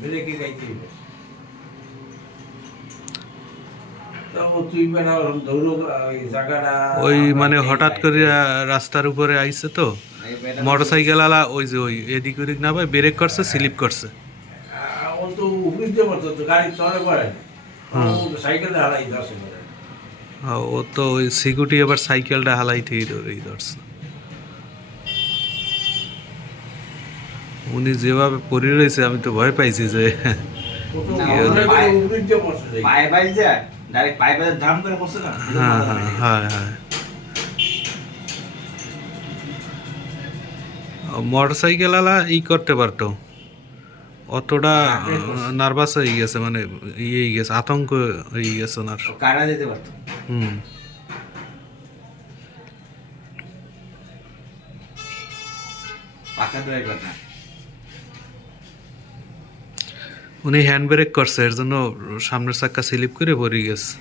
ব্রেকে গাইতে দৌড়ো ওই মানে হঠাৎ করে রাস্তার উপরে আইছে তো মোটর সাইকেল আলা ওই যে ওই এদিক ওদিক না ভাই ব্রেক করছে স্লিপ করছে। ও তো ওই সিকিউরিটি দিয়ে সাইকেলটা তো গাড়ি চলে পড়ে হুম। সাইকেলে হালাই দশে করে আহ, ও তো ওই সিকিউরিটি এবার সাইকেলটা হালাইতেই ধরেই ধরছে উনি যেভাবে পড়ে রয়েছে আমি তো ভয় পাইছি যে না? হ্যাঁ হ্যাঁ হ্যাঁ হ্যাঁ। মোটর সাইকেল আলা ই করতে পারতো। অতটা নার্ভাস হয়ে গেছে মানে ইয়ে হয়ে গেছে আতঙ্ক হয়ে গেছে ওনার। কারা যেতে পারতো? হুম। পাকা ড্রাইভার না। উনি হ্যান্ড ব্রেক করছে এর জন্য সামনের চাক্কা স্লিপ করে পড়ে গেছে।